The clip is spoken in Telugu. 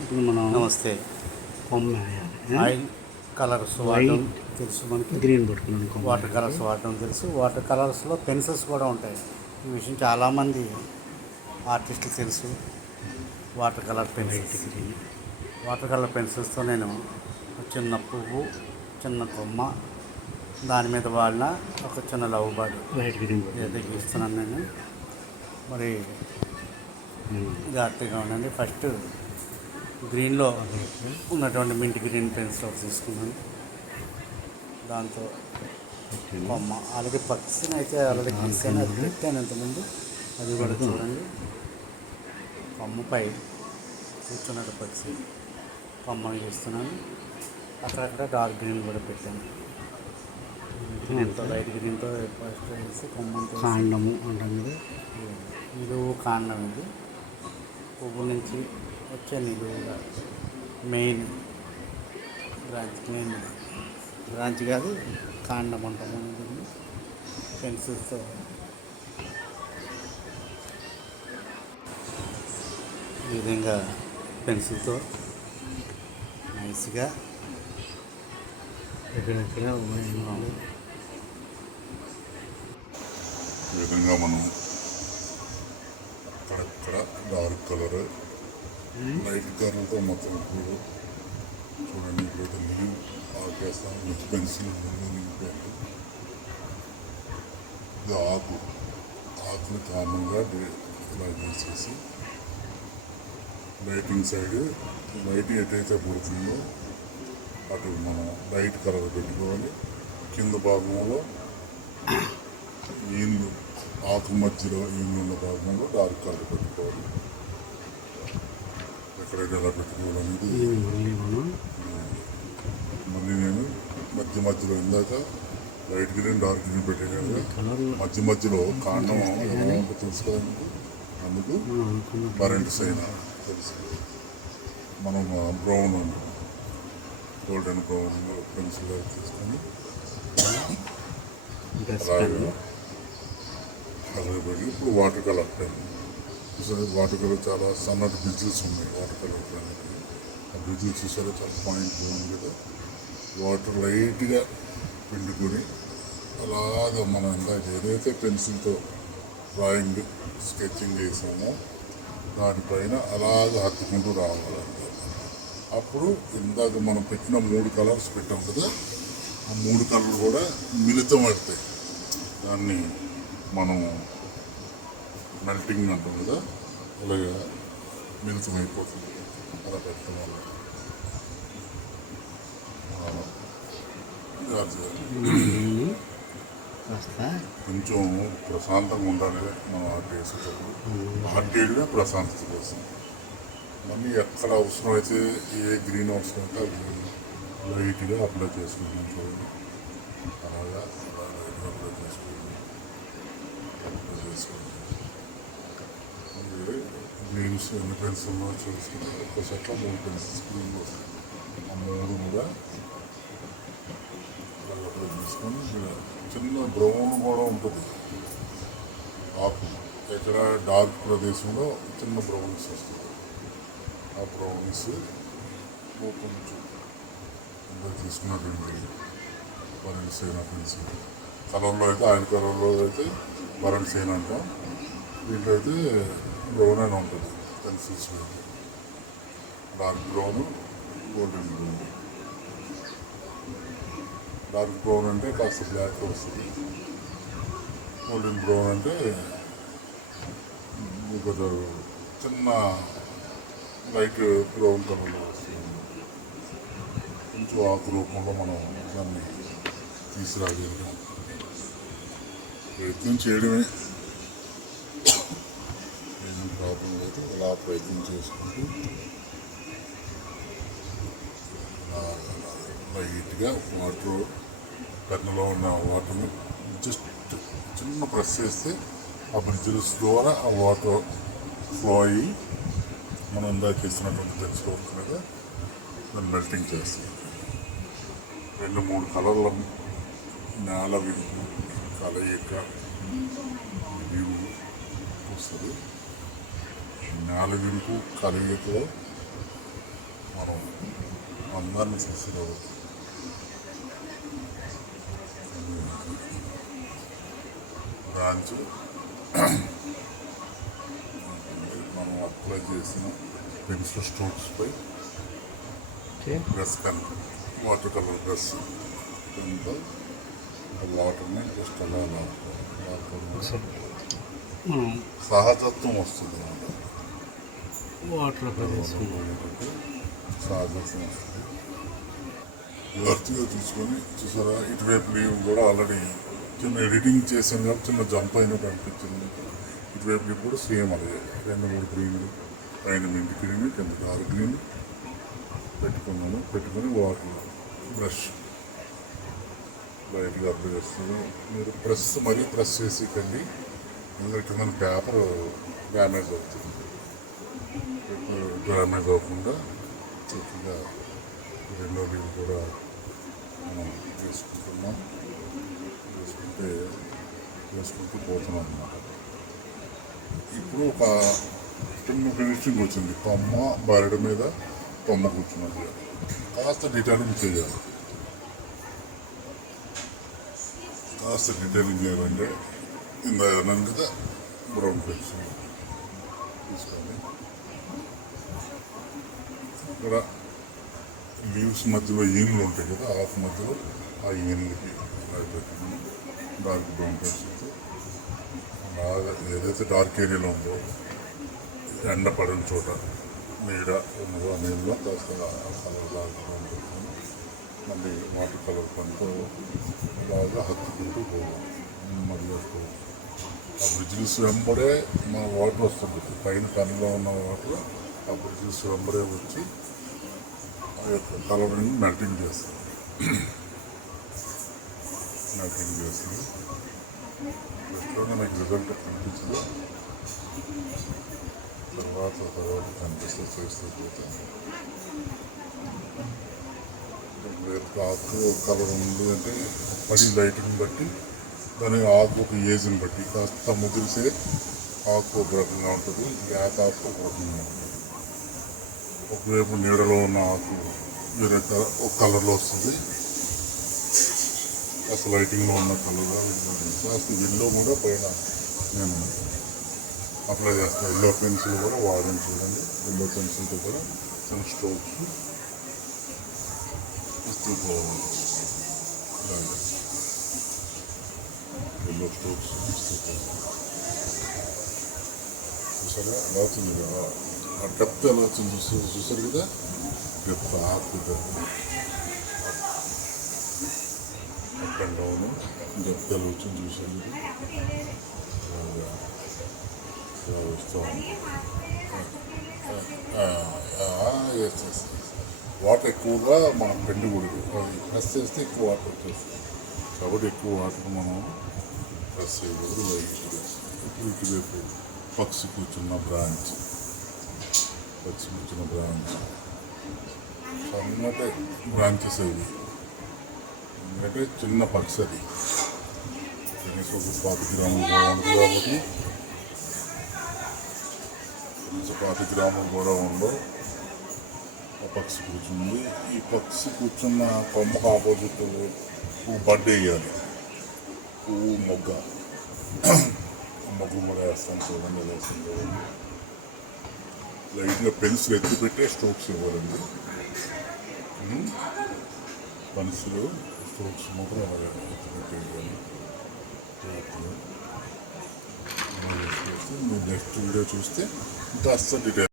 ఇప్పుడు మనం నమస్తే. కొమ్మ ఆయిల్ కలర్స్ వాడడం వైట్ తెలుసు మనకి. గ్రీన్ పట్టుకున్నాను కొమ్మ వాటర్ కలర్స్ వాడడం తెలుసు. వాటర్ కలర్స్లో పెన్సిల్స్ కూడా ఉంటాయి. ఈ విషయం చాలామంది ఆర్టిస్టులు తెలుసు. Water colour white pencils. Green water colour పెన్సిల్స్తో నేను చిన్న పువ్వు, చిన్న కొమ్మ, దాని మీద వాడిన ఒక చిన్న లవ్ బర్డ్ వైట్ గ్రీన్ ఏదైతే గీస్తున్నాను నేను. మరి జాగ్రత్తగా ఉండండి. ఫస్ట్ గ్రీన్లో ఉన్నటువంటి మింట్ గ్రీన్ పెన్సిల్ తీసుకున్నాను. దాంతో కొమ్మ ఆల్రెడీ పక్షిని అయితే ఆల్రెడీ గీసాను, అది పెట్టాను ఇంతకుముందు, అది కూడా చూడండి. కొమ్మపై కూర్చున్నట్టు పక్షి కొమ్మని గీస్తున్నాను. అక్కడక్కడ డార్క్ గ్రీన్ కూడా పెట్టాను. గ్రీన్తో లైట్ గ్రీన్తో ఫస్ట్ వేసి కొమ్మంతో కాండము అంటాం కదా, నిలువు కాండం. ఇది పువ్వు నుంచి వచ్చే నిలువుగా మెయిన్ బ్రాంచ్ కాదు, కాండం అంటాము. దీన్ని పెన్సిల్స్తో ఈ విధంగా పెన్సిల్తో నైస్గా ఎక్కడెక్కడ ఈ విధంగా మనం అక్కడక్కడ డార్క్ కలర్ లైట్ కలర్తో మొత్తం ఇప్పుడు చూడండి. ఇప్పుడైతే నిలువు ఆకేస్తాను. Mid pencil నిలిగిపోయింది. ఇది ఆకులు కామన్గా ఇలా తీసేసి లైటింగ్ సైడ్ లైట్ ఎటైతే పడుతుందో అటు మనం లైట్ కలర్ పెట్టుకోవాలి. కింద భాగంలో ఈన్లు ఆకు మధ్యలో ఈన్లు ఉన్న భాగంలో డార్క్ కలర్ పెట్టుకోవాలి. ఎక్కడైతే ఎలా పెట్టుకోవాలనేది మళ్ళీ నేను మధ్యలో ఇందాక లైట్ గ్రీన్ డార్క్ గ్రీన్ పెట్టాను. మధ్యలో కాండం ఎలా ఉంటుందో తెలుసు కదండి. అందుకు కరెంట్ సైన్ తెలుసు. మనం బ్రౌన్ గోల్డెన్ బ్రౌన్ పెన్సిల్ తీసుకొని అలాగే పెట్టి ఇప్పుడు water colour pen. Water colour చాలా సన్నటి బ్రిడ్జిల్స్ ఉన్నాయి. వాటర్ కలర్ పెన్కి ఆ బ్రిడ్జిల్స్ చూసారో చాలా పాయింట్ బాగుంది కదా. వాటర్ లైట్గా పిండుకొని అలాగా మనం ఇందాక ఏదైతే పెన్సిల్తో డ్రాయింగ్ స్కెచింగ్ చేసామో దానిపైన అలాగ హత్తుకుంటూ రావాలంట. అప్పుడు ఇందాక మనం పెట్టిన 3 కలర్స్ పెట్టాం కదా, ఆ 3 కలర్లు కూడా మిళితం పడతాయి. దాన్ని మనం మెల్టింగ్ అంటాం కదా, అలాగే మిళితం అయిపోతుంది. అలా పెట్టడం వల్ల కొంచెం ప్రశాంతంగా ఉండాలి మనం ఆర్ట్ వేసేటప్పుడు. ఆర్ట్ ప్రశాంతత కోసం మళ్ళీ ఎక్కడ అవసరమైతే ఏ గ్రీన్ అవసరమైతే అది లైట్గా అప్లై చేసుకుంటాం. చూడండి అలాగా లైట్గా అప్లై చేసుకుంటాం. గ్రీన్స్ ఎన్ని పెన్సిల్లో చూసుకుంటే ఒక్క సెట్లో 3 పెన్సిల్స్ గ్రీన్ వస్తాయి. ఆ 3 కూడా అప్లై చేసుకొని చిన్న బ్రౌన్ కూడా ఉంటుంది. ఆకు ఎక్కడ డార్క్ ప్రదేశంలో చిన్న బ్రౌనిష్ వస్తుంది. ఆ బ్రౌనిష్ కొంచెం ఇంకా తీసుకున్నటువంటి బరెంట్ సైన్ పెన్సిల్ కలర్లో అయితే ఆయిల్ కలర్లో అయితే బరెంట్ సైన్ అంటాం. దీంట్లో అయితే బ్రౌన్ అయినా ఉంటుంది pencils. Dark brown, golden brown. Dark brown అంటే కాస్త బ్లాక్ వస్తుంది. గోల్డెన్ బ్రౌన్ అంటే కొంచెం చిన్న లైట్ బ్రౌన్ కలర్లో వస్తుంది. కొంచెం ఆకు రూపంలో మనం దాన్ని తీసుకురాగలిగాం. ప్రయత్నం చేయడమే, ఏం ప్రాబ్లం లేదు. అలా ప్రయత్నం చేసుకుంటూ లైట్గా వాటర్ పెన్నులో ఉన్న వాటర్ని జస్ట్ చిన్న ప్రెస్ చేస్తే ఆ బ్రిడ్జిల్స్ ద్వారా ఆ వాటర్ ఫ్లో అయ్యి మనం ఇందాక చేస్తున్నటువంటి పెన్సిల్ ఉంటుంది కదా, దాన్ని మెల్టింగ్ చేస్తుంది. 2-3 కలర్ల నేల వింపు కలయిక వ్యూ వస్తుంది. నేల వింపు కలయికలో మనం అందాన్ని తీసుకురావచ్చు. బ్రాంచ్ మనం అప్లై చేసిన పెన్సిల్ స్ట్రోక్స్పై brush pen, water colour brush పెన్తో వాటర్ని జస్ట్ అలా సహజత్వం వస్తుంది అన్నమాట. వాటర్ సహజత్వం వస్తుంది. వర్తిగా తీసుకొని చూసారా, ఇటువైపు లీవ్ కూడా ఆల్రెడీ చిన్న ఎడిటింగ్ చేసాను కాబట్టి చిన్న జంప్ అయినట్టు అనిపించింది. ఇటువైపు లీవ్ కూడా సేమ్ అదే 2-3 గ్రీన్లు, పైన మెంతి గ్రీన్, కింద డార్క్ గ్రీన్ పెట్టుకున్నాను. పెట్టుకొని వాటర్ బ్రష్ లైట్గా అప్లై చేస్తున్నాను. మీరు మరీ ప్రెస్ చేసేకండి, ఎందుకంటే కింద పేపర్ డ్యామేజ్ అవుతుంది. డ్యామేజ్ అవ్వకుండా చక్కగా రెండో లీవ్ కూడా మనం వేసుకుంటున్నాం. వేసుకుంటూ పోతున్నాం అన్నమాట. ఇప్పుడు ఒక చిన్న ఫినిషింగ్ వచ్చింది. కొమ్మ బరడు మీద కొమ్మ కూర్చున్నట్టుగా కాస్త డీటెయిలింగ్ చేయాలి. కాస్త డీటెయిలింగ్ చేయాలంటే ఇందా అన్నాను కదా, బ్రౌన్ పెన్స్ తీసుకొని ఇక్కడ లీవ్స్ మధ్యలో ఈన్లు ఉంటాయి కదా, ఆకు మధ్యలో ఆ ఈన్లకి పెట్టుకుని డార్క్ బ్రౌన్ పెన్సిల్తో బాగా ఏదైతే డార్క్ ఏరియాలో ఉందో ఎండ పడిన చోట నీడ ఉన్నదో ఆ నీళ్ళలో కాస్త కలర్ డార్క్ బ్రౌన్ పెట్టుకొని మళ్ళీ వాటర్ కలర్ పెన్తో బాగా హత్తుకుంటూ పోవాలి. నెమ్మదిగా ఆ బ్రిడ్జిల్స్ వెంబడే మన వాటర్ వస్తుంది. పైన పెన్లో ఉన్న వాటర్ ఆ బ్రిడ్జిల్స్ వెంబడే వచ్చి ఆ యొక్క కలర్ని మెల్టింగ్ చేస్తుంది. ఫస్ట్లోనే నాకు రిజల్ట్ కనిపించదు, తర్వాత కనిపిస్తూ చేస్తూ పోతే వేరే ఆకు కలర్ ఉంది అంటే పడి లైట్ని బట్టి దాని ఆకు ఒక ఏజ్ని బట్టి కాస్త ముదిరిసే ఆకు ఒక రకంగా ఉంటుంది, లేత ఆకు ఒక రకంగా ఉంటుంది. ఒకవైపు నీడలో ఉన్న ఆకు వేరే ఒక కలర్లో వస్తుంది, కాస్త లైటింగ్లో ఉన్న కలర్గా కాస్త ఎల్లో కూడా పైన నేను అప్లై చేస్తాను. ఎల్లో పెన్సిల్ కూడా వాడని చూడండి. ఎల్లో పెన్సిల్తో కూడా చిన్న స్ట్రోక్స్ ఇస్తూ పోవాలి. ఎల్లో స్ట్రోక్స్ ఇస్తూ పోవాలి. చూసారా ఎలా వచ్చింది కదా, ఆ డెప్త్ ఎలా వచ్చింది చూసారు కదా, డెప్త్ ఆకు అప్ అండ్ డౌన్ డెప్త్ ఎలా వచ్చింది చూసారు కదా, వస్తూ వాటర్ ఎక్కువగా మనం పెండుకూడదు, ప్రెస్ చేస్తే ఎక్కువ వాటర్ వచ్చేస్తుంది కాబట్టి ఎక్కువ వాటర్ మనం ప్రెస్ చేయకూడదు. లైట్ ఇప్పుడు ఇటువైపు పక్షి కూర్చున్న బ్రాంచ్ సన్నటి బ్రాంచెస్ అవి, ఎందుకంటే చిన్న పక్షి అది కనీసం ఒక 20 గ్రాములు కూడా ఉండదు కాబట్టి కనీసం 20 గ్రాములు కూడా ఉండవు. ఆ పక్షి కూర్చుంది. ఈ పక్షి కూర్చున్న కొమ్మకు ఆపోజిట్ పువ్వు బడ్ వేయాలి, పువ్వు మొగ్గ కూడా వేస్తాను చూడండి. వేస్తుంది లైట్గా పెన్సిల్ ఎత్తి పెట్టే స్ట్రోక్స్ ఇవ్వాలండి. పెన్సిల్ స్ట్రోక్స్ మాత్రం అలాగే ఎత్తి పెట్టేయాలి. మీరు నెక్స్ట్ వీడియో చూస్తే కాస్త డీటెయిల్